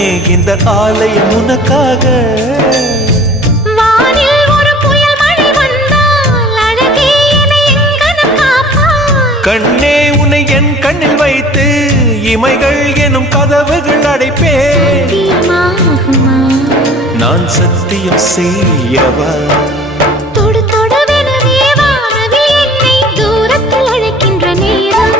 கண்ணே இந்த ஆலயம் உனக்காக. வானில் ஒரு புயல் மழை வந்தால் அழகே என்னை எங்கனம் காப்பாய். கண்ணே உன்னை என் கண்ணில் வைத்து இமைகள் எனும் கதவுகள் அடைப்பேன். சத்தியமாகுமா? நான் சத்தியம் செய்யவா? தொடு தொடுவெனவே வானவில் என்னை தூரத்தில் அழைக்கின்ற நேரம்.